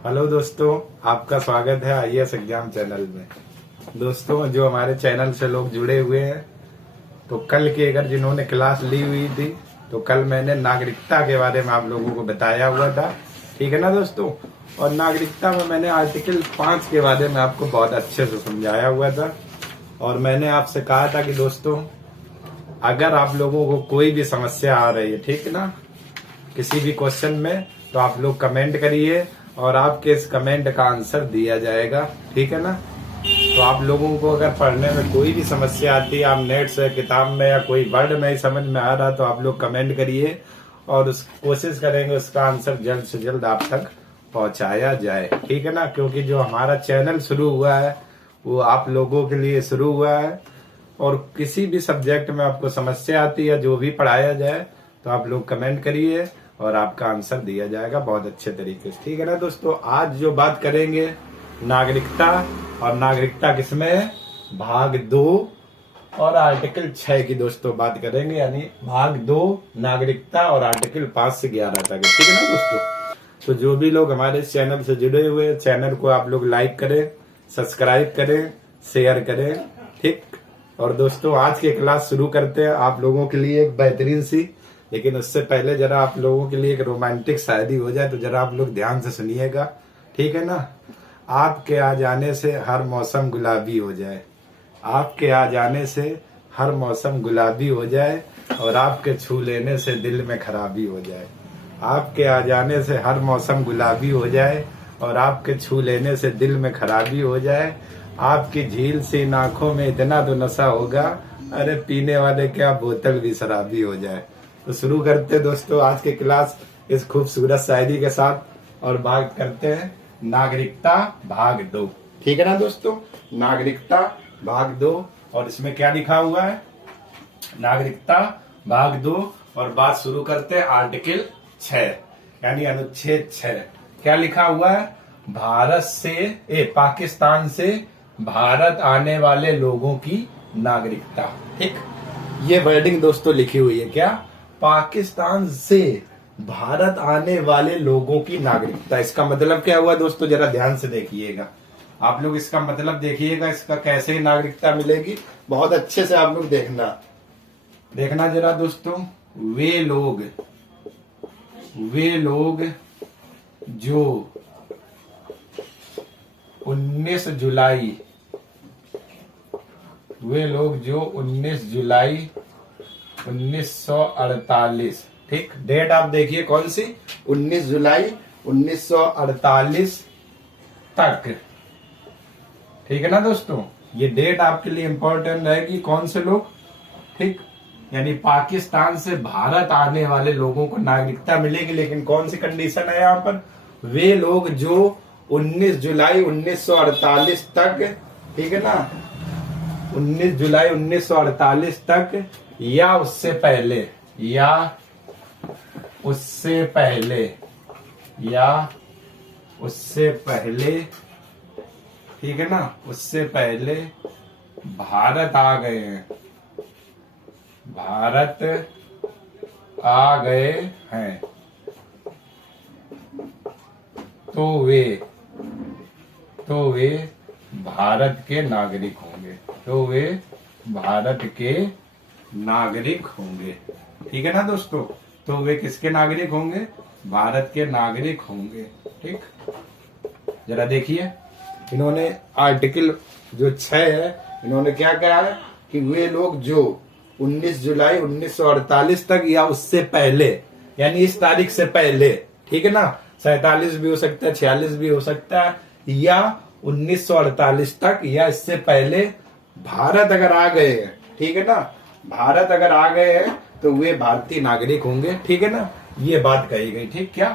Hello दोस्तों, आपका स्वागत है आईएएस एग्जाम चैनल में। दोस्तों, जो हमारे चैनल से लोग जुड़े हुए हैं, तो कल के अगर जिन्होंने क्लास ली हुई थी, तो कल मैंने नागरिकता के बारे में आप लोगों को बताया हुआ था, ठीक है ना दोस्तों। और नागरिकता में मैंने आर्टिकल 5 के बारे में आपको बहुत अच्छे से समझाया हुआ था। और मैंने आपसे कहा था कि दोस्तों, अगर आप लोगों को कोई भी समस्या आ रही है, ठीक है ना, किसी भी क्वेश्चन में, तो आप लोग कमेंट करिए और आपके इस कमेंट का आंसर दिया जाएगा, ठीक है ना। तो आप लोगों को अगर पढ़ने में कोई भी समस्या आती है, आप नेट से, किताब में या कोई वर्ड में ही समझ में आ रहा, तो आप लोग कमेंट करिए और उस कोशिश करेंगे उसका आंसर जल्द से जल्द आप तक पहुंचाया जाए, ठीक है ना। क्योंकि जो हमारा चैनल शुरू हुआ है वो आप लोगों के लिए शुरू हुआ है, और किसी भी सब्जेक्ट में आपको समस्या आती है, जो भी पढ़ाया जाए, तो आप लोग कमेंट करिए और आपका आंसर दिया जाएगा बहुत अच्छे तरीके से, ठीक है ना दोस्तों। आज जो बात करेंगे नागरिकता, और नागरिकता किसमें है, भाग 2 और आर्टिकल 6 की दोस्तों बात करेंगे, यानी भाग 2 नागरिकता और आर्टिकल 5 से 11 तक, ठीक है ना दोस्तों। तो जो भी लोग हमारे इस चैनल से जुड़े हुए हैं, चैनल को आप लोग लाइक करें, सब्सक्राइब करें, शेयर करें, ठीक। और दोस्तों, आज की क्लास शुरू करते हैं आप लोगों के लिए एक बेहतरीन सी, लेकिन उससे पहले जरा आप लोगों के लिए एक रोमांटिक शायरी हो जाए, तो जरा आप लोग ध्यान से सुनिएगा, ठीक है ना। आपके आ जाने से हर मौसम गुलाबी हो जाए, आपके आ जाने से हर मौसम गुलाबी हो जाए, और आपके छू लेने से दिल में खराबी हो जाए। आपके आ जाने से हर मौसम गुलाबी हो जाए, और आपके छू लेने से दिल में खराबी हो जाए। आपकी झील सी आंखों में इतना तो नशा होगा, अरे पीने वाले क्या बोतल भी शराबी हो जाए। तो शुरू करते हैं दोस्तों आज की क्लास इस खूबसूरत शायरी के साथ, और बात करते हैं नागरिकता भाग 2, ठीक है ना दोस्तों। नागरिकता भाग 2, और इसमें क्या लिखा हुआ है, नागरिकता भाग 2, और बात शुरू करते हैं आर्टिकल 6 यानी अनुच्छेद 6। क्या लिखा हुआ है, भारत से पाकिस्तान से भारत आने वाले लोगों की नागरिकता, ठीक। ये वर्डिंग दोस्तों लिखी हुई है, क्या, पाकिस्तान से भारत आने वाले लोगों की नागरिकता। इसका मतलब क्या हुआ दोस्तों, जरा ध्यान से देखिएगा आप लोग, इसका मतलब देखिएगा, इसका कैसे नागरिकता मिलेगी, बहुत अच्छे से आप लोग देखना जरा दोस्तों। वे लोग जो 19 जुलाई, वे लोग जो 19 जुलाई 1948, ठीक, डेट आप देखिए कौन सी, 19 जुलाई 1948 तक, ठीक है ना दोस्तों। ये डेट आपके लिए इंपॉर्टेंट रहेगी, कौन से लोग, ठीक, यानी पाकिस्तान से भारत आने वाले लोगों को नागरिकता मिलेगी, लेकिन कौन सी कंडीशन है यहाँ पर, वे लोग जो 19 जुलाई 1948 तक, ठीक है ना, 19 जुलाई 1948 तक, या उससे पहले, या उससे पहले, या उससे पहले, ठीक है ना, उससे पहले भारत आ गए हैं, भारत आ गए हैं, तो वे भारत के नागरिक होंगे, तो वे भारत के नागरिक होंगे, ठीक है ना दोस्तों। तो वे किसके नागरिक होंगे, भारत के नागरिक होंगे, ठीक। जरा देखिए, इन्होंने आर्टिकल जो 6 है, इन्होंने क्या कहा है कि वे लोग जो 19 जुलाई 1948 तक, या उससे पहले, यानी इस तारीख से पहले, ठीक है ना, 47 भी हो सकता है, 46 भी हो सकता है, या 1948 तक, या इससे पहले भारत अगर आ गए हैं, ठीक है ना, भारत अगर आ गए हैं, तो वे भारतीय नागरिक होंगे, ठीक है ना। ये बात कही गई, ठीक, क्या,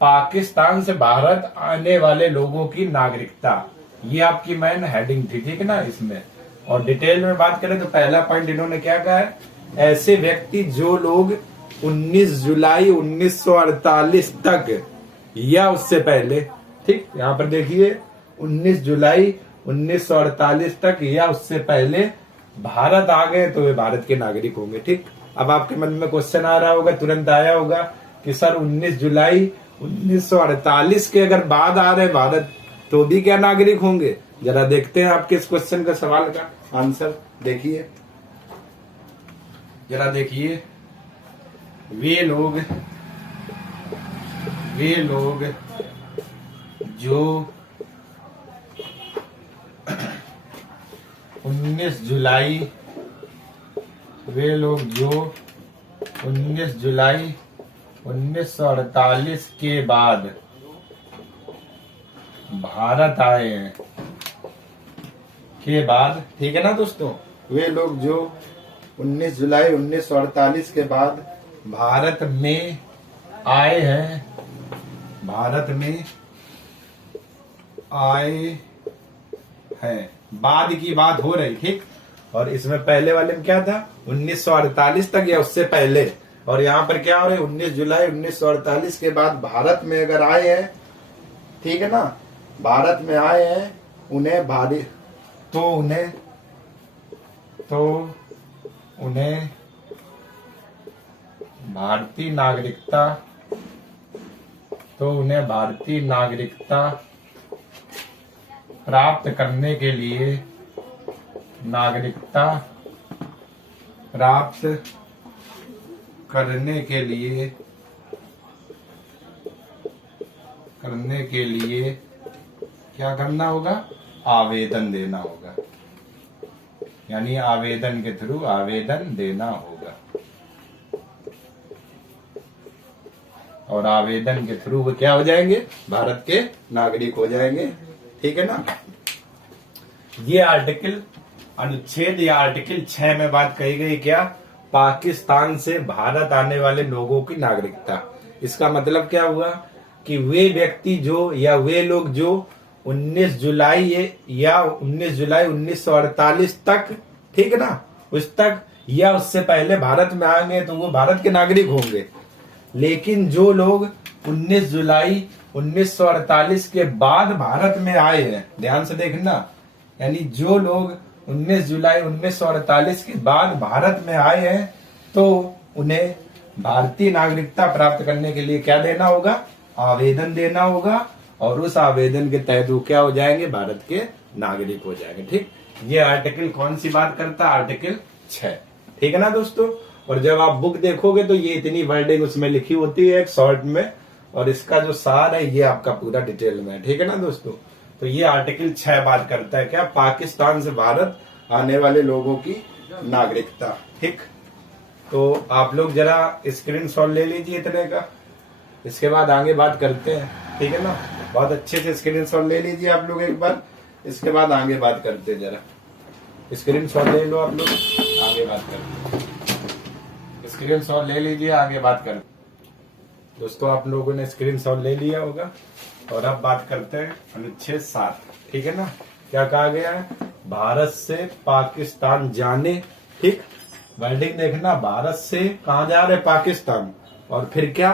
पाकिस्तान से भारत आने वाले लोगों की नागरिकता, ये आपकी मेन हेडिंग थी, ठीक है ना इसमें। और डिटेल में बात करें तो पहला पॉइंट इन्होंने क्या कहा है, ऐसे व्यक्ति जो लोग 19 जुलाई 1948 तक, या उससे पहले, ठीक, यहाँ पर देखिए 19 जुलाई 1948 तक, या उससे पहले भारत आ गए, तो वे भारत के नागरिक होंगे, ठीक। अब आपके मन में क्वेश्चन आ रहा होगा, तुरंत आया होगा कि सर 19 जुलाई 1948 के अगर बाद आ रहे भारत तो भी क्या नागरिक होंगे? जरा देखते हैं आपके इस क्वेश्चन का सवाल का आंसर। देखिए, जरा देखिए, वे लोग जो 19 जुलाई वे लोग जो 19 जुलाई 1948 के बाद भारत आए हैं के बाद, ठीक है ना दोस्तों, वे लोग जो 19 जुलाई 1948 के बाद भारत में आए हैं, भारत में आए हैं, बाद की बात हो रही, ठीक। और इसमें पहले वाले में क्या था? 1948 तक या उससे पहले। और यहाँ पर क्या हो रहा है? 19 जुलाई 1948 के बाद भारत में अगर आए हैं, ठीक है ना, भारत में आए हैं, उन्हें भारतीय नागरिकता प्राप्त करने के लिए क्या करना होगा? आवेदन देना होगा, यानी आवेदन के थ्रू आवेदन देना होगा। और आवेदन के थ्रू वो क्या हो जाएंगे? भारत के नागरिक हो जाएंगे, ठीक है ना। ये आर्टिकल अनुच्छेद या आर्टिकल 6 में बात कही गई क्या? पाकिस्तान से भारत आने वाले लोगों की नागरिकता। इसका मतलब क्या हुआ कि वे व्यक्ति जो या वे लोग जो 19 जुलाई 1948 तक, ठीक है ना, उस तक या उससे पहले भारत में आएंगे तो वो भारत के नागरिक होंगे। लेकिन जो लोग 19 जुलाई 1948 के बाद भारत में आए हैं, ध्यान से देखना, यानी जो लोग 19 जुलाई 1948 के बाद भारत में आए हैं तो उन्हें भारतीय नागरिकता प्राप्त करने के लिए क्या देना होगा? आवेदन देना होगा। और उस आवेदन के तहत वो क्या हो जाएंगे? भारत के नागरिक हो जाएंगे, ठीक। ये आर्टिकल कौन सी बात करता है? आर्टिकल 6, ठीक है ना दोस्तों। और जब आप बुक देखोगे तो ये इतनी वर्डिंग उसमें लिखी होती है एक शॉर्ट में, और इसका जो सार है ये आपका पूरा डिटेल में है, ठीक है ना दोस्तों। तो ये आर्टिकल 6 बात करता है क्या? पाकिस्तान से भारत आने वाले लोगों की नागरिकता, ठीक। तो आप लोग जरा स्क्रीनशॉट ले लीजिए इतने का, इसके बाद आगे बात करते हैं, ठीक है ना। बहुत अच्छे से स्क्रीनशॉट ले लीजिए आप लोग एक बार, इसके बाद आगे बात करते हैं। जरा स्क्रीनशॉट ले लो आप लोग, आगे बात करते हैं। स्क्रीनशॉट ले लीजिए, आगे बात करते हैं। दोस्तों आप लोगों ने स्क्रीनशॉट ले लिया होगा। और अब बात करते हैं अनुच्छेद 7, ठीक है ना। क्या कहा गया है? भारत से पाकिस्तान जाने, ठीक, वर्डिंग देखना, भारत से कहा जा रहे? पाकिस्तान। और फिर क्या?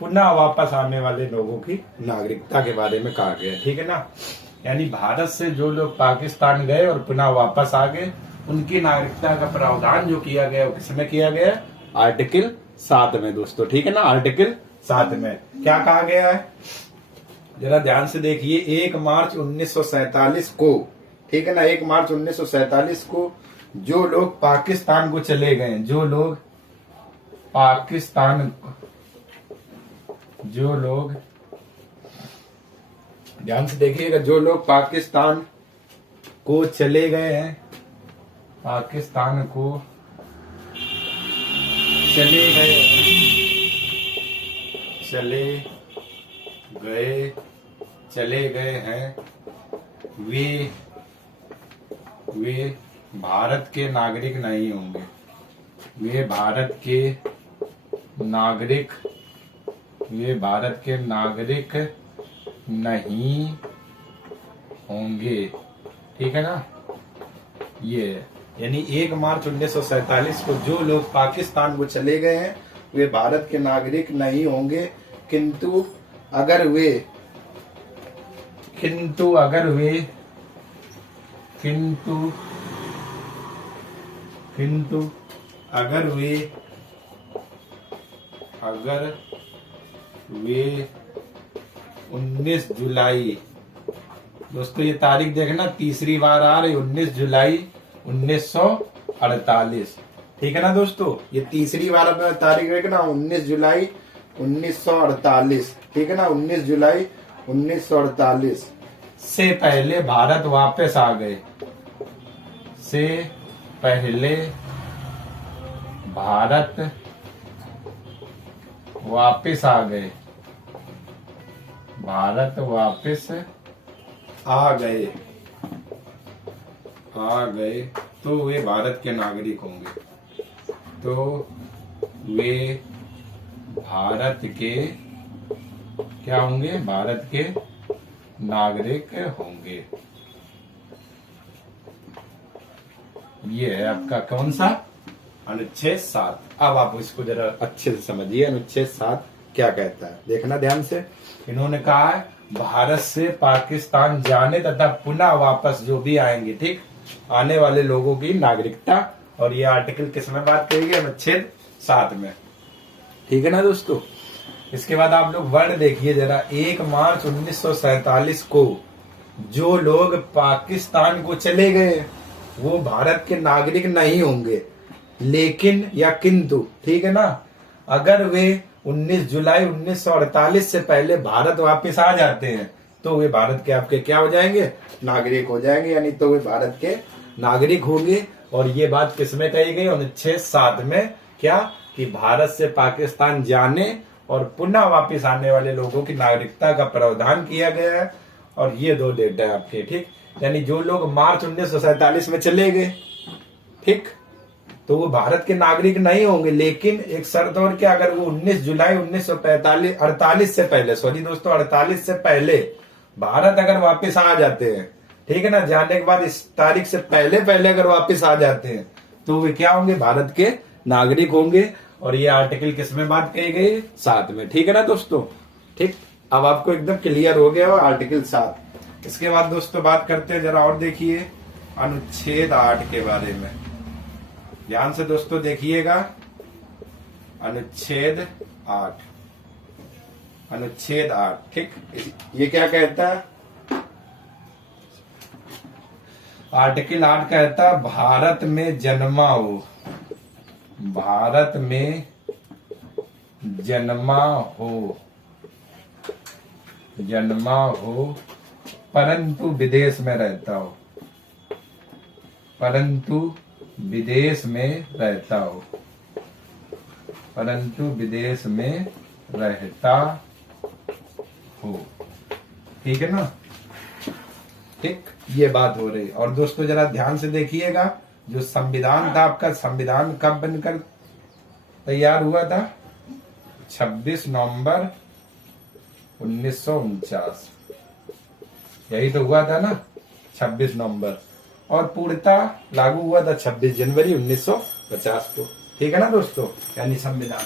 पुनः वापस आने वाले लोगों की नागरिकता के बारे में कहा गया, ठीक है ना। यानी भारत से जो लोग पाकिस्तान गए और पुनः वापस आ गए, उनकी नागरिकता का प्रावधान जो किया गया वो किसमें किया गया? आर्टिकल 7 में दोस्तों, ठीक है ना। आर्टिकल 7 में क्या कहा गया है? जरा ध्यान से देखिए। 1 मार्च 1947 को, ठीक है ना, 1 मार्च 1947 को जो लोग पाकिस्तान को चले गए, जो लोग ध्यान से देखिएगा, जो लोग पाकिस्तान को चले गए हैं, पाकिस्तान को चले गए हैं, वे भारत के नागरिक नहीं होंगे। वे भारत के नागरिक नहीं होंगे, ठीक है ना। ये यानी 1 मार्च 1947 को जो लोग पाकिस्तान को चले गए हैं वे भारत के नागरिक नहीं होंगे, किंतु अगर वे 19 जुलाई। दोस्तों ये तारीख देखना, तीसरी बार आ रही, 19 जुलाई 1948। ठीक है ना दोस्तों, ये तीसरी बार अपना तारीख देखना, 19 जुलाई 1948। ठीक है ना, 19 जुलाई 1948 से पहले भारत वापस आ गए, से पहले भारत वापस आ गए, भारत वापस आ गए, तो वे भारत के नागरिक होंगे, तो वे भारत के क्या होंगे, भारत के नागरिक होंगे। ये है आपका कौन सा, अनुच्छेद 7। अब आप इसको जरा अच्छे से समझिए, अनुच्छेद 7 क्या कहता है, देखना ध्यान से। इन्होंने कहा है भारत से पाकिस्तान जाने तथा पुनः वापस जो भी आएंगे, ठीक, आने वाले लोगों की नागरिकता, और ये आर्टिकल किस में बात करी गई, अनुच्छेद 7 में। ठीक है ना दोस्तों। इसके बाद आप लोग वर्ड देखिए जरा, 1 मार्च 1947 को जो लोग पाकिस्तान को चले गए वो भारत के नागरिक नहीं होंगे, लेकिन या किंतु, ठीक है ना, अगर वे 19 जुलाई 1948 से पहले भारत वापस आ जाते हैं तो वे भारत के आपके क्या हो जाएंगे, नागरिक हो जाएंगे, यानी तो वे भारत के नागरिक होंगे। और ये बात किसमें कही गई, अनुच्छेद 7 में, क्या, कि भारत से पाकिस्तान जाने और पुनः वापस आने वाले लोगों की नागरिकता का प्रावधान किया गया है। और ये 2 डेट है आपके, ठीक, यानी जो लोग मार्च 1947 में चले गए, ठीक, तो वो भारत के नागरिक नहीं होंगे, लेकिन एक शर्त और, क्या, अगर वो 19 जुलाई 1948 से पहले, सॉरी दोस्तों, 48 से पहले भारत अगर वापस आ जाते हैं, ठीक है ना, जाने के बाद इस तारीख से पहले अगर वापस आ जाते हैं तो वे क्या होंगे, भारत के नागरिक होंगे। और ये आर्टिकल किस में बात कही गई, 7 में। ठीक है ना दोस्तों, ठीक, अब आपको एकदम क्लियर हो गया आर्टिकल 7। इसके बाद दोस्तों बात करते हैं, जरा और देखिए अनुच्छेद 8 के बारे में, ध्यान से दोस्तों देखिएगा। अनुच्छेद 8, अनुच्छेद 8, ठीक, ये क्या कहता है, आर्टिकल 8 कहता है भारत में जन्मा हो, भारत में जन्मा हो परंतु विदेश में रहता हो, परंतु विदेश में रहता हो, परंतु विदेश में रहता हो। ठीक है ना, ठीक, ये बात हो रही। और दोस्तों जरा ध्यान से देखिएगा, जो संविधान था आपका, संविधान कब बनकर तैयार हुआ था, 26 नवंबर 1949, यही तो हुआ था ना, 26 नवंबर, और पूर्णतः लागू हुआ था 26 जनवरी 1950 को। ठीक है ना दोस्तों, यानी संविधान।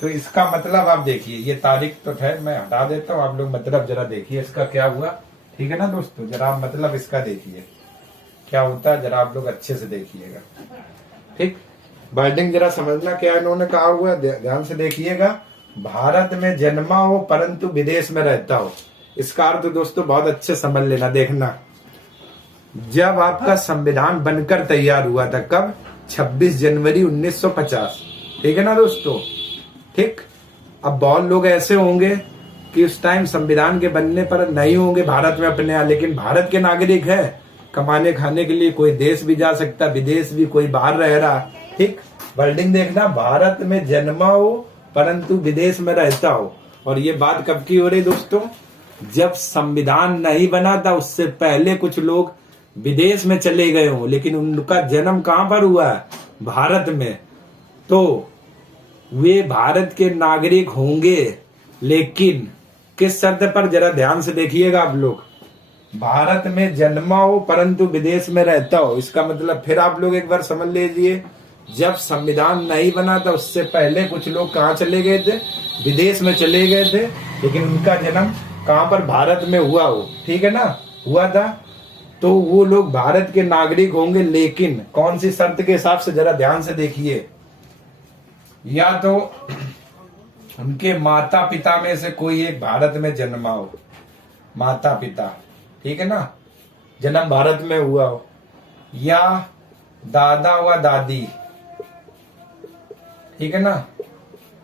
तो इसका मतलब आप देखिए, ये तारीख तो है, मैं हटा देता हूँ, आप लोग मतलब जरा देखिए इसका क्या हुआ। ठीक है ना दोस्तों, जरा आप मतलब इसका देखिए क्या होता है, जरा आप लोग अच्छे से देखिएगा, ठीक, वर्डिंग जरा समझना क्या इन्होंने कहा हुआ, ध्यान से देखिएगा। भारत में जन्मा हो परंतु विदेश में रहता हो, इसका अर्थ दोस्तों बहुत अच्छे समझ लेना, देखना। जब आपका संविधान बनकर तैयार हुआ था, कब, 26 जनवरी 1950। ठीक है ना दोस्तों, ठीक। अब बहुत लोग ऐसे होंगे कि उस टाइम संविधान के बनने पर नहीं होंगे भारत में अपने यहाँ, लेकिन भारत के नागरिक है, कमाने खाने के लिए कोई देश भी जा सकता, विदेश भी, कोई बाहर रह रहा, ठीक। वर्डिंग देखना, भारत में जन्मा हो परंतु विदेश में रहता हो। और ये बात कब की हो रही दोस्तों, जब संविधान नहीं बना था उससे पहले कुछ लोग विदेश में चले गए हो, लेकिन उनका जन्म कहां पर हुआ है, भारत में, तो वे भारत के नागरिक होंगे, लेकिन किस शर्त पर, जरा ध्यान से देखिएगा आप लोग। भारत में जन्मा हो परंतु विदेश में रहता हो, इसका मतलब फिर आप लोग एक बार समझ लीजिए, जब संविधान नहीं बना था उससे पहले कुछ लोग कहाँ चले गए थे, विदेश में चले गए थे, लेकिन उनका जन्म कहां पर, भारत में हुआ हो। ठीक है ना, हुआ था, तो वो लोग भारत के नागरिक होंगे, लेकिन कौन सी शर्त के हिसाब से, जरा ध्यान से देखिए। या तो उनके माता पिता में से कोई एक भारत में जन्मा हो, माता पिता, ठीक है ना, जन्म भारत में हुआ हो, या दादा व दादी, ठीक है ना,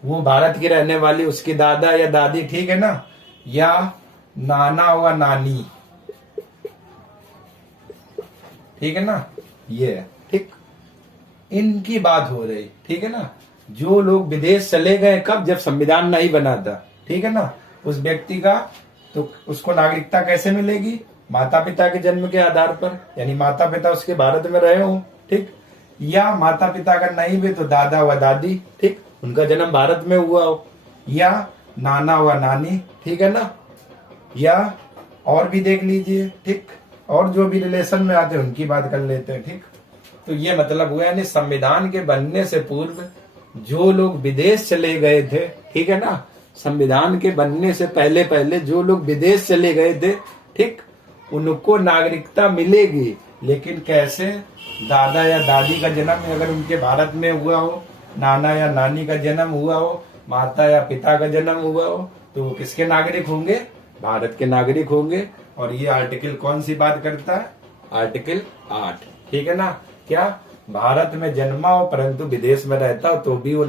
वो भारत की रहने वाली उसकी दादा या दादी, ठीक है ना, या नाना व नानी, ठीक है ना, ये है, ठीक, इनकी बात हो रही, ठीक है ना। जो लोग विदेश चले गए कब, जब संविधान नहीं बना था, ठीक है ना, उस व्यक्ति का तो उसको नागरिकता कैसे मिलेगी, माता पिता के जन्म के आधार पर, यानी माता पिता उसके भारत में रहे हो, ठीक, या माता पिता का नहीं भी तो दादा व दादी, ठीक, उनका जन्म भारत में हुआ हो, या नाना व नानी, ठीक है ना, या और भी देख लीजिए, ठीक, और जो भी रिलेशन में आते हैं उनकी बात कर लेते हैं, ठीक। तो ये मतलब हुआ, यानी संविधान के बनने से पूर्व जो लोग विदेश चले गए थे, ठीक है ना, संविधान के बनने से पहले पहले जो लोग विदेश चले गए थे, ठीक, उनको नागरिकता मिलेगी, लेकिन कैसे, दादा या दादी का जन्म अगर उनके भारत में हुआ हो, नाना या नानी का जन्म हुआ हो, माता या पिता का जन्म हुआ हो, तो वो किसके नागरिक होंगे, भारत के नागरिक होंगे। और ये आर्टिकल कौन सी बात करता है, आर्टिकल 8, ठीक है ना, क्या, भारत में जन्मा हो परंतु विदेश में रहता हो तो भी वो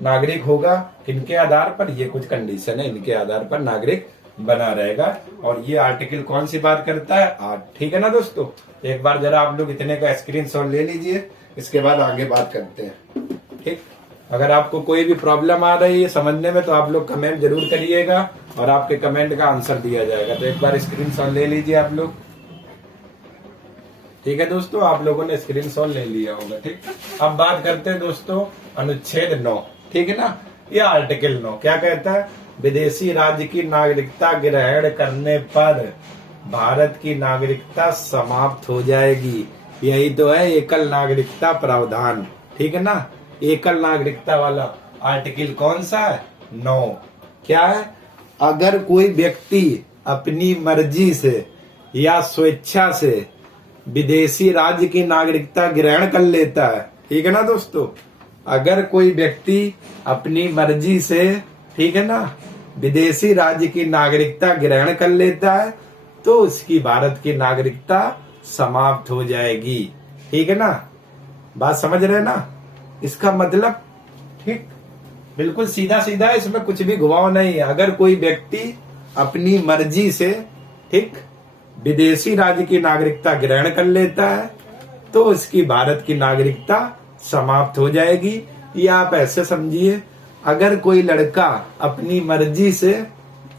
नागरिक होगा, किनके आधार पर, ये कुछ कंडीशन है, इनके आधार पर नागरिक बना रहेगा। और ये आर्टिकल कौन सी बात करता है, 8, ठीक है ना दोस्तों। एक बार जरा आप लोग इतने का स्क्रीनशॉट ले लीजिए, इसके बाद आगे बात करते हैं, ठीक। अगर आपको कोई भी प्रॉब्लम आ रही है समझने में तो आप लोग कमेंट जरूर करिएगा और आपके कमेंट का आंसर दिया जाएगा। तो एक बार स्क्रीनशॉट ले लीजिए आप लोग, ठीक है दोस्तों, आप लोगों ने स्क्रीनशॉट ले लिया होगा, ठीक। अब बात करते हैं दोस्तों अनुच्छेद 9, ठीक है ना, ये आर्टिकल 9 क्या कहता है, विदेशी राज्य की नागरिकता ग्रहण करने पर भारत की नागरिकता समाप्त हो जाएगी। यही तो है एकल नागरिकता प्रावधान, ठीक है ना, एकल नागरिकता वाला आर्टिकल कौन सा है, 9। क्या है, अगर कोई व्यक्ति अपनी मर्जी से या स्वेच्छा से विदेशी राज्य की नागरिकता ग्रहण कर लेता है, ठीक है ना दोस्तों, अगर कोई व्यक्ति अपनी मर्जी से, ठीक है ना, विदेशी राज्य की नागरिकता ग्रहण कर लेता है तो उसकी भारत की नागरिकता समाप्त हो जाएगी, ठीक है ना, बात समझ रहे हैं ना, इसका मतलब, ठीक, बिल्कुल सीधा सीधा है, इसमें कुछ भी घुमाव नहीं है। अगर कोई व्यक्ति अपनी मर्जी से, ठीक, विदेशी राज्य की नागरिकता ग्रहण कर लेता है तो उसकी भारत की नागरिकता समाप्त हो जाएगी। या आप ऐसे समझिए, अगर कोई लड़का अपनी मर्जी से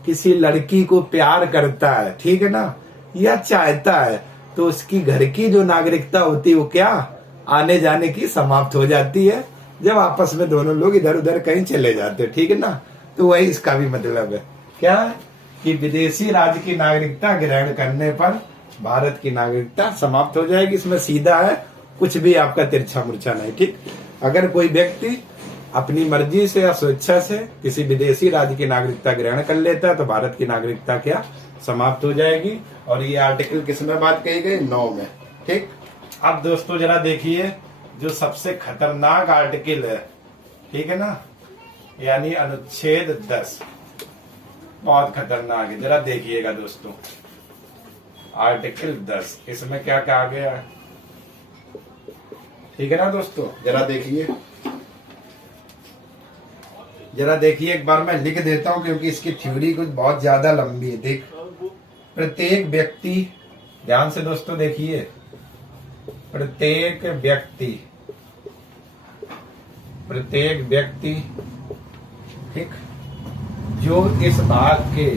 किसी लड़की को प्यार करता है, ठीक है ना, या चाहता है, तो उसकी घर की जो नागरिकता होती है वो क्या, आने जाने की समाप्त हो जाती है जब आपस में दोनों लोग इधर उधर कहीं चले जाते हैं, ठीक है ना। तो वही इसका भी मतलब है, क्या है कि विदेशी राज्य की नागरिकता ग्रहण करने पर भारत की नागरिकता समाप्त हो जाएगी। इसमें सीधा है, कुछ भी आपका तिरछा मुरछा नहीं, ठीक। अगर कोई व्यक्ति अपनी मर्जी से या स्वेच्छा से किसी विदेशी राज्य की नागरिकता ग्रहण कर लेता है तो भारत की नागरिकता क्या, समाप्त हो जाएगी। और ये आर्टिकल किसमें बात कही गई, 9 में, ठीक। अब दोस्तों जरा देखिए जो सबसे खतरनाक आर्टिकल है, ठीक है ना, यानी अनुच्छेद 10, बहुत खतरनाक है। जरा देखिएगा दोस्तों, आर्टिकल 10, इसमें क्या कहा गया है, ठीक है ना दोस्तों, जरा देखिए, जरा देखिए, एक बार मैं लिख देता हूं क्योंकि इसकी थ्योरी कुछ बहुत ज्यादा लंबी है। देख, प्रत्येक व्यक्ति, ध्यान से दोस्तों देखिए, प्रत्येक व्यक्ति, ठीक, जो इस भाग के,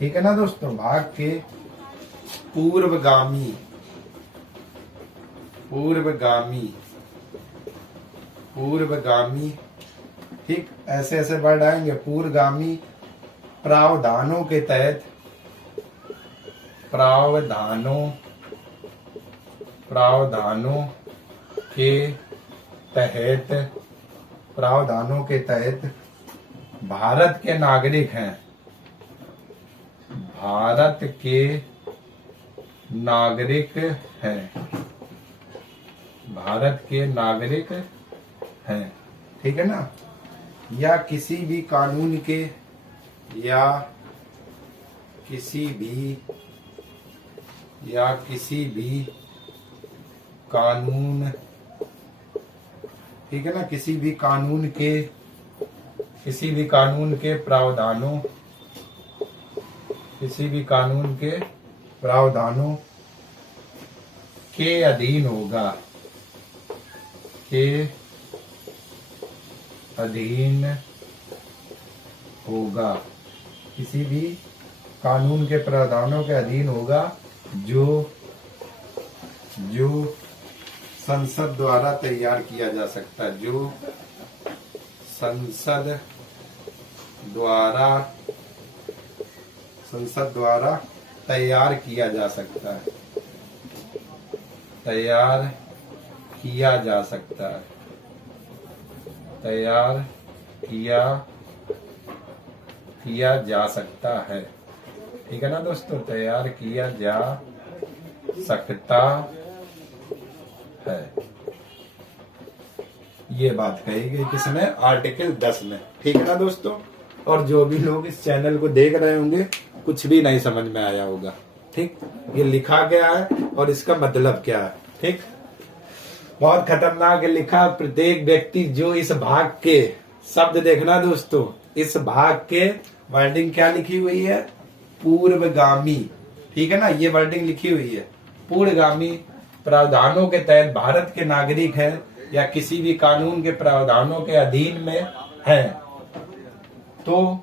ठीक है ना दोस्तों, भाग के पूर्वगामी, ठीक, ऐसे ऐसे वर्ड आएंगे, पूर्वगामी प्रावधानों के तहत, प्रावधानों के तहत भारत के नागरिक हैं, भारत के नागरिक हैं, ठीक है ना, या किसी भी कानून के कानून, ठीक है ना, किसी भी कानून के प्रावधानों के अधीन होगा, किसी भी कानून के प्रावधानों के अधीन होगा जो संसद द्वारा तैयार किया जा सकता है, जो संसद द्वारा तैयार किया जा सकता है, तैयार किया जा सकता है, ठीक है ना दोस्तों, तैयार किया जा सकता है। ये बात कही गई किसमें? आर्टिकल 10 में, ठीक है ना दोस्तों। और जो भी लोग इस चैनल को देख रहे होंगे कुछ भी नहीं समझ में आया होगा, ठीक, ये लिखा गया है और इसका मतलब क्या है, ठीक, बहुत खतरनाक है लिखा। प्रत्येक व्यक्ति जो इस भाग के शब्द देखना दोस्तों, इस भाग के वर्डिंग क्या लिखी हुई है? पूर्वगामी, ठीक है ना, ये वर्डिंग लिखी हुई है। पूर्वगामी प्रावधानों के तहत भारत के नागरिक है या किसी भी कानून के प्रावधानों के अधीन में है, तो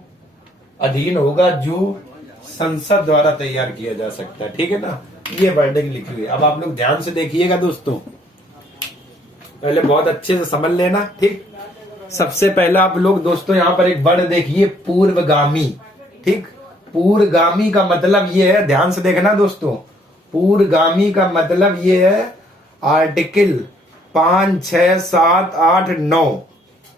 अधीन होगा जो संसद द्वारा तैयार किया जा सकता है, ठीक है ना, ये वर्डिंग लिखी हुई है। अब आप लोग ध्यान से देखिएगा दोस्तों, पहले बहुत अच्छे से समझ लेना, ठीक। सबसे पहला आप लोग दोस्तों यहाँ पर एक वर्ड देखिए, पूर्वगामी, ठीक। पूर्वगामी का मतलब ये है, ध्यान से देखना दोस्तों, पूर्वगामी का मतलब ये है आर्टिकल 5, 6, 7, 8, 9।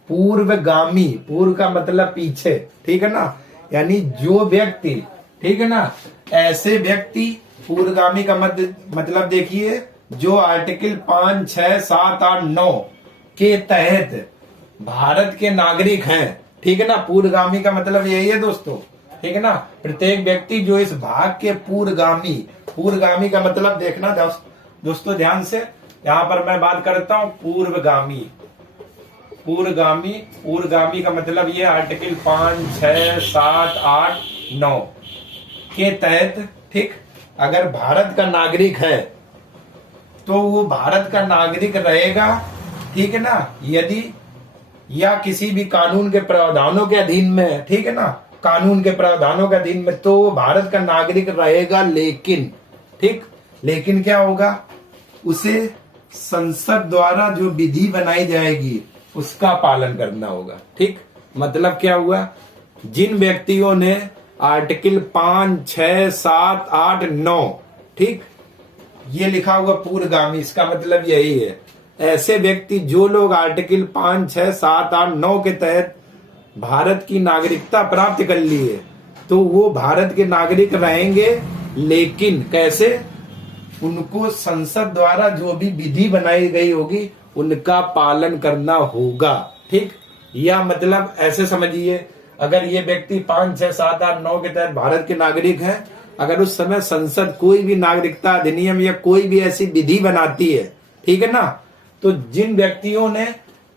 पूर्वगामी, पूर्व का मतलब पीछे, ठीक है ना, यानी जो व्यक्ति, ठीक है ना, ऐसे व्यक्ति, पूर्वगामी का मतलब देखिए, जो आर्टिकल 5, 6, 7, 8, 9 के तहत भारत के नागरिक हैं, ठीक है ना। पूर्वगामी का मतलब यही है दोस्तों, ठीक है ना। प्रत्येक व्यक्ति जो इस भाग के पूर्वगामी का मतलब देखना दोस्तों ध्यान से। यहाँ पर मैं बात करता हूँ पूर्वगामी का मतलब ये आर्टिकल 5, 6, 7, 8, 9 के तहत, ठीक, अगर भारत का नागरिक है तो वो भारत का नागरिक रहेगा, ठीक है ना, यदि या किसी भी कानून के प्रावधानों के अधीन में, ठीक है ना, कानून के प्रावधानों के अधीन में, तो वो भारत का नागरिक रहेगा, लेकिन, ठीक, लेकिन क्या होगा, उसे संसद द्वारा जो विधि बनाई जाएगी उसका पालन करना होगा, ठीक। मतलब क्या हुआ, जिन व्यक्तियों ने आर्टिकल 5, 6, 7, 8, 9, ठीक, ये लिखा हुआ पूर्वगामी, इसका मतलब यही है, ऐसे व्यक्ति जो लोग आर्टिकल 5, 6, 7, 8, 9 के तहत भारत की नागरिकता प्राप्त कर ली है, तो वो भारत के नागरिक रहेंगे, लेकिन कैसे, उनको संसद द्वारा जो भी विधि बनाई गई होगी उनका पालन करना होगा, ठीक। या मतलब ऐसे समझिए, अगर ये व्यक्ति 5, 6, 7, 8, 9 के तहत भारत के नागरिक हैं, अगर उस समय संसद कोई भी नागरिकता अधिनियम या कोई भी ऐसी विधि बनाती है, ठीक है ना, तो जिन व्यक्तियों ने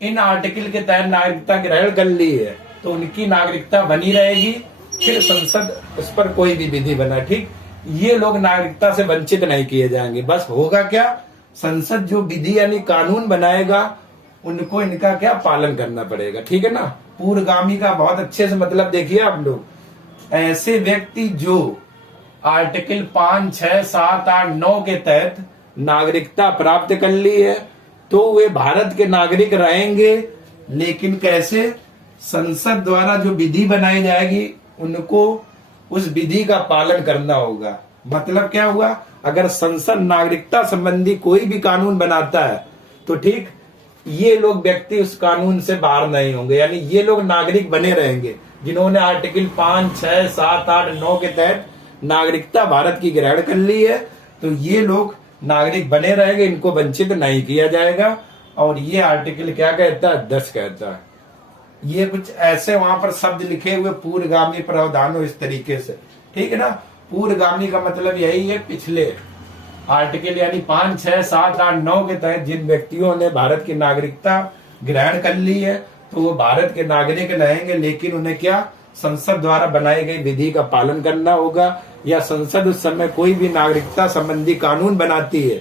इन आर्टिकल के तहत नागरिकता ग्रहण कर ली है तो उनकी नागरिकता बनी रहेगी, फिर संसद उस पर कोई भी विधि बना, ठीक, ये लोग नागरिकता से वंचित नहीं किए जाएंगे। बस होगा क्या, संसद जो विधि यानी कानून बनाएगा उनको इनका क्या पालन करना पड़ेगा, ठीक है ना। पूर्वगामी का बहुत अच्छे से मतलब देखिए आप लोग, ऐसे व्यक्ति जो आर्टिकल 5, 6, 7, 8, 9 के तहत नागरिकता प्राप्त कर ली है तो वे भारत के नागरिक रहेंगे, लेकिन कैसे, संसद द्वारा जो विधि बनाई जाएगी उनको उस विधि का पालन करना होगा। मतलब क्या हुआ, अगर संसद नागरिकता संबंधी कोई भी कानून बनाता है तो ठीक, ये लोग व्यक्ति उस कानून से बाहर नहीं होंगे, यानी ये लोग नागरिक बने रहेंगे जिन्होंने आर्टिकल 5, 6, 7, 8, 9 के तहत नागरिकता भारत की ग्रहण कर ली है, तो ये लोग नागरिक बने रहेंगे, इनको वंचित नहीं किया जाएगा। और ये आर्टिकल क्या कहता है, 10 कहता है। ये कुछ ऐसे वहां पर शब्द लिखे हुए, पूर्वगामी प्रावधानों, इस तरीके से, ठीक है ना। पूर्वगामी का मतलब यही है पिछले आर्टिकल, यानी 5, 6, 7, 8, 9 के तहत जिन व्यक्तियों ने भारत की नागरिकता ग्रहण कर ली है तो वो भारत के नागरिक रहेंगे, लेकिन उन्हें क्या, संसद द्वारा बनाई गई विधि का पालन करना होगा, या संसद उस समय कोई भी नागरिकता संबंधी कानून बनाती है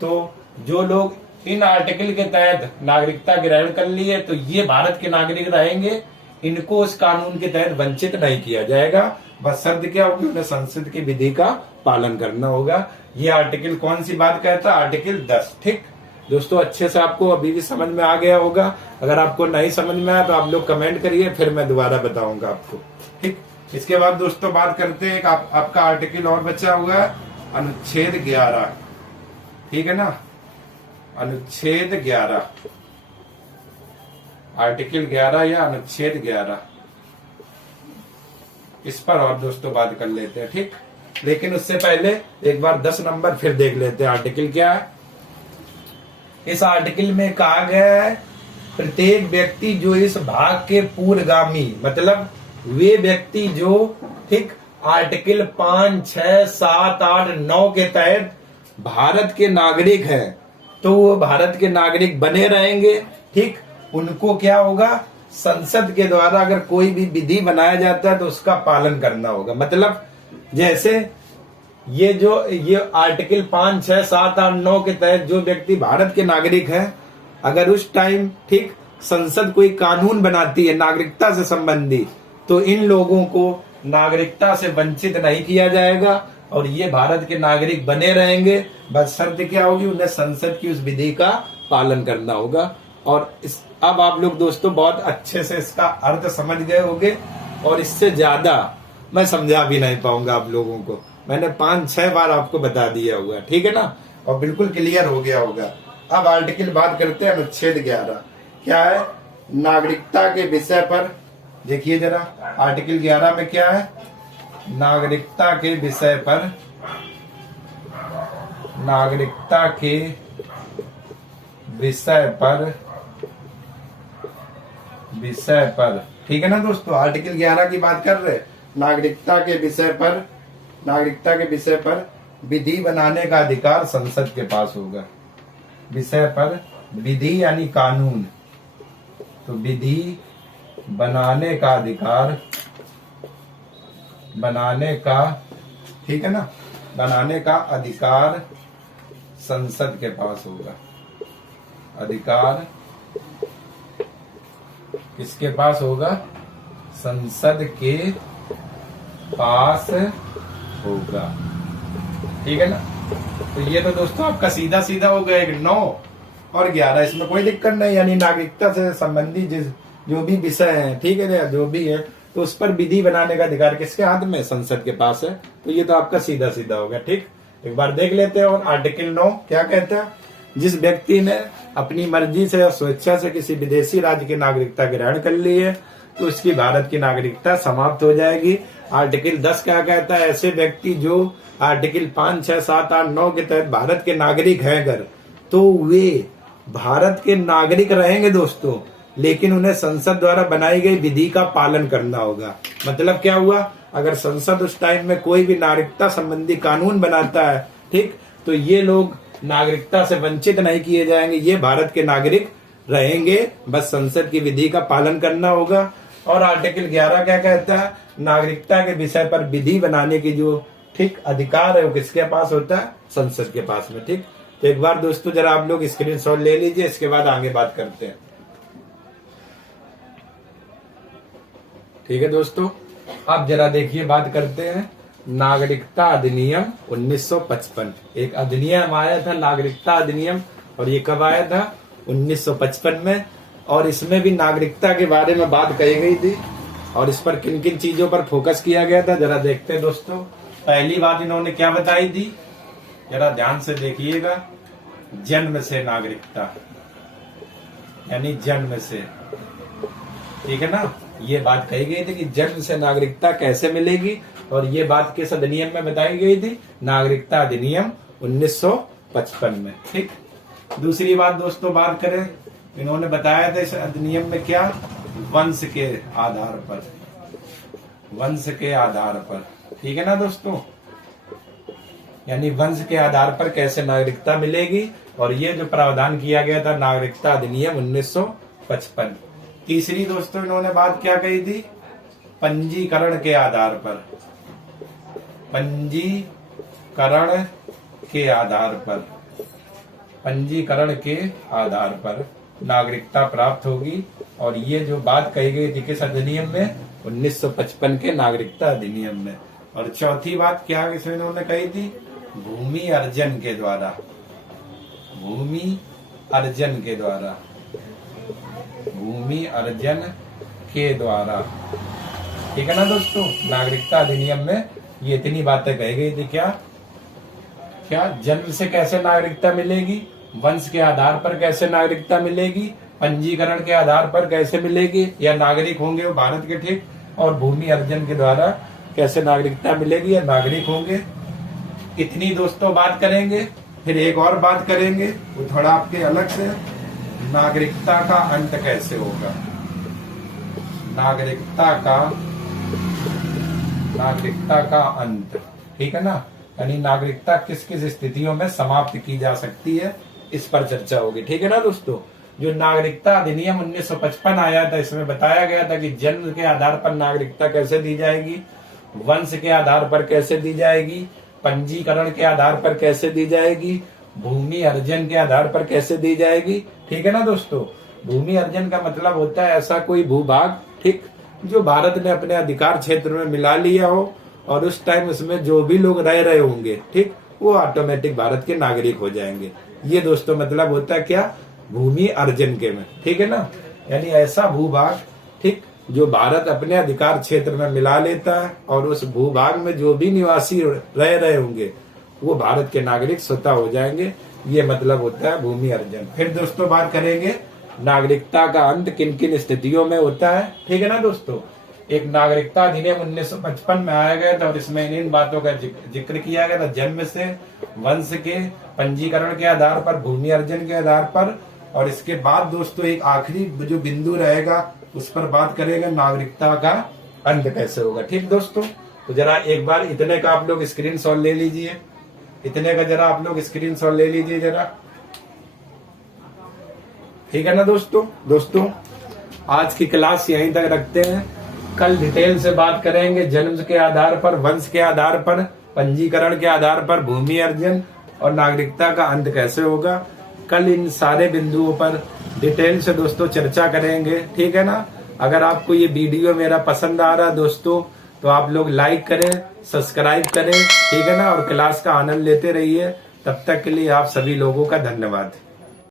तो जो लोग इन आर्टिकल के तहत नागरिकता ग्रहण कर ली है तो ये भारत के नागरिक रहेंगे, इनको उस कानून के तहत वंचित नहीं किया जाएगा। बस शर्त क्या होगी, उन्हें संसद की विधि का पालन करना होगा। ये आर्टिकल कौन सी बात कहता है, आर्टिकल 10। ठीक दोस्तों, अच्छे से आपको अभी भी समझ में आ गया होगा। अगर आपको नहीं समझ में आया तो आप लोग कमेंट करिए, फिर मैं दोबारा बताऊंगा आपको। ठीक, इसके बाद दोस्तों बात करते हैं आपका आर्टिकल और बचा हुआ है, अनुच्छेद 11। ठीक है ना, अनुच्छेद 11, आर्टिकल 11 या अनुच्छेद 11, इस पर और दोस्तों बात कर लेते हैं। ठीक, लेकिन उससे पहले एक बार 10 नंबर फिर देख लेते हैं। आर्टिकल क्या है, इस आर्टिकल में कहा गया है प्रत्येक व्यक्ति जो इस भाग के पूर्वगामी, मतलब वे व्यक्ति जो, ठीक, आर्टिकल 5, 6, 7, 8, 9 के तहत भारत के नागरिक हैं तो वो भारत के नागरिक बने रहेंगे। ठीक, उनको क्या होगा, संसद के द्वारा अगर कोई भी विधि बनाया जाता है तो उसका पालन करना होगा। मतलब जैसे ये आर्टिकल 5, 6, 7, 8, 9 के तहत जो व्यक्ति भारत के नागरिक हैं, अगर उस टाइम, ठीक, संसद कोई कानून बनाती है नागरिकता से संबंधी तो इन लोगों को नागरिकता से वंचित नहीं किया जाएगा और ये भारत के नागरिक बने रहेंगे। बस शर्त क्या होगी, उन्हें संसद की उस विधि का पालन करना होगा। और अब आप लोग दोस्तों बहुत अच्छे से इसका अर्थ समझ गए होंगे और इससे ज्यादा मैं समझा भी नहीं पाऊंगा आप लोगों को। मैंने 5-6 बार आपको बता दिया होगा, ठीक है ना, और बिल्कुल क्लियर हो गया होगा। अब आर्टिकल बात करते हैं अनुच्छेद 11 क्या है, नागरिकता के विषय पर। देखिए जरा आर्टिकल 11 में क्या है, नागरिकता के विषय पर, नागरिकता के विषय पर, ठीक है ना दोस्तों। आर्टिकल 11 की बात कर रहे, नागरिकता के विषय पर विधि बनाने का अधिकार संसद के पास होगा। विषय पर विधि यानी कानून, तो विधि बनाने का अधिकार, ठीक है ना, बनाने का अधिकार संसद के पास होगा। अधिकार किसके पास होगा, संसद के पास होगा, ठीक है ना। तो ये तो दोस्तों आपका सीधा सीधा हो गया, 9 और 11, इसमें कोई दिक्कत नहीं। यानी नागरिकता से संबंधी जो भी विषय है, ठीक है ना, जो भी है, तो उस पर विधि बनाने का अधिकार किसके हाथ में, संसद के पास है। तो ये तो आपका सीधा सीधा हो गया। ठीक, एक बार देख लेते हैं। और आर्टिकल 9 क्या कहता है, जिस व्यक्ति ने अपनी मर्जी से या स्वेच्छा से किसी विदेशी राज्य की नागरिकता ग्रहण कर ली है तो उसकी भारत की नागरिकता समाप्त हो जाएगी। आर्टिकल 10 क्या कहता है, ऐसे व्यक्ति जो आर्टिकल 5, 6, 7, 8, 9 के तहत भारत के नागरिक हैं अगर, तो वे भारत के नागरिक रहेंगे दोस्तों, लेकिन उन्हें संसद द्वारा बनाई गई विधि का पालन करना होगा। मतलब क्या हुआ, अगर संसद उस टाइम में कोई भी नागरिकता संबंधी कानून बनाता है, ठीक, तो ये लोग नागरिकता से वंचित नहीं किए जाएंगे, ये भारत के नागरिक रहेंगे। बस संसद की विधि का पालन करना होगा। और आर्टिकल 11 क्या कहता है, नागरिकता के विषय पर विधि बनाने की जो, ठीक, अधिकार है वो किसके पास होता है, संसद के पास में। ठीक, तो एक बार दोस्तों जरा आप लोग स्क्रीनशॉट ले लीजिए, इसके बाद आगे बात करते हैं। ठीक है दोस्तों, अब जरा देखिए बात करते हैं नागरिकता अधिनियम 1955। एक अधिनियम आया था, नागरिकता अधिनियम, और ये कब आया था, 1955 में। और इसमें भी नागरिकता के बारे में बात कही गई थी और इस पर किन किन चीजों पर फोकस किया गया था, जरा देखते हैं दोस्तों। पहली बात इन्होंने क्या बताई थी, जरा ध्यान से देखिएगा, जन्म से नागरिकता, यानी जन्म से, ठीक है ना। ये बात कही गई थी कि जन्म से नागरिकता कैसे मिलेगी, और ये बात किस अधिनियम में बताई गई थी, नागरिकता अधिनियम 1955 में। ठीक, दूसरी बात दोस्तों बात करें, इन्होंने बताया था इस अधिनियम में क्या, वंश के आधार पर, वंश के आधार पर, ठीक है ना दोस्तों, यानी वंश के आधार पर कैसे नागरिकता मिलेगी। और ये जो प्रावधान किया गया था नागरिकता अधिनियम 1955। तीसरी दोस्तों इन्होंने बात क्या कही थी, पंजीकरण के आधार पर, पंजीकरण के आधार पर, पंजीकरण के आधार पर नागरिकता प्राप्त होगी। और ये जो बात कही गई थी किस अधिनियम में, 1955 के नागरिकता अधिनियम में। और चौथी बात क्या इसमें इन्होंने कही थी, भूमि अर्जन के द्वारा, भूमि अर्जन के द्वारा, भूमि अर्जन के द्वारा, ठीक है ना दोस्तों। नागरिकता अधिनियम में ये इतनी बातें कही गई थी, क्या क्या, जन्म से कैसे नागरिकता मिलेगी, वंश के आधार पर कैसे नागरिकता मिलेगी, पंजीकरण के आधार पर कैसे मिलेगी या नागरिक होंगे वो भारत के, ठीक, और भूमि अर्जन के द्वारा कैसे नागरिकता मिलेगी या नागरिक होंगे। इतनी दोस्तों बात करेंगे। फिर एक और बात करेंगे वो थोड़ा आपके अलग से, नागरिकता का अंत कैसे होगा, नागरिकता का अंत, ठीक है ना, यानी नागरिकता किस किस स्थितियों में समाप्त की जा सकती है, इस पर चर्चा होगी, ठीक है ना दोस्तों। जो नागरिकता अधिनियम 1955 आया था इसमें बताया गया था कि जन्म के आधार पर नागरिकता कैसे दी जाएगी, वंश के आधार पर कैसे दी जाएगी, पंजीकरण के आधार पर कैसे दी जाएगी, भूमि अर्जन के आधार पर कैसे दी जाएगी, ठीक है ना दोस्तों। भूमि अर्जन का मतलब होता है ऐसा कोई भूभाग, ठीक, जो भारत ने अपने अधिकार क्षेत्र में मिला लिया हो और उस टाइम उसमें जो भी लोग रह रहे होंगे, ठीक, वो ऑटोमेटिक भारत के नागरिक हो जाएंगे। ये दोस्तों मतलब होता है क्या, भूमि अर्जन के में, ठीक है ना, यानी ऐसा भूभाग, ठीक, जो भारत अपने अधिकार क्षेत्र में मिला लेता है और उस भूभाग में जो भी निवासी रह रहे होंगे वो भारत के नागरिक स्वतः हो जाएंगे। ये मतलब होता है भूमि अर्जन। फिर दोस्तों बात करेंगे नागरिकता का अंत किन किन स्थितियों में होता है, ठीक है ना दोस्तों। एक नागरिकता अधिनियम 1955 में आया गया था और इसमें इन बातों का जिक्र किया गया था, जन्म से, वंश के, पंजीकरण के आधार पर, भूमि अर्जन के आधार पर। और इसके बाद दोस्तों एक आखिरी जो बिंदु रहेगा उस पर बात करेंगे, नागरिकता का अंत कैसे होगा, ठीक दोस्तों। तो जरा एक बार इतने का आप लोग स्क्रीनशॉट ले लीजिए, इतने का जरा आप लोग स्क्रीनशॉट ले लीजिए जरा, ठीक है ना दोस्तों आज की क्लास यहीं तक रखते हैं। कल डिटेल से बात करेंगे जन्म के आधार पर, वंश के आधार पर, पंजीकरण के आधार पर, भूमि अर्जन और नागरिकता का अंत कैसे होगा। कल इन सारे बिंदुओं पर डिटेल से दोस्तों चर्चा करेंगे, ठीक है ना। अगर आपको ये वीडियो मेरा पसंद आ रहा है दोस्तों तो आप लोग लाइक करें, सब्सक्राइब करें, ठीक है ना, और क्लास का आनंद लेते रहिए। तब तक के लिए आप सभी लोगों का धन्यवाद।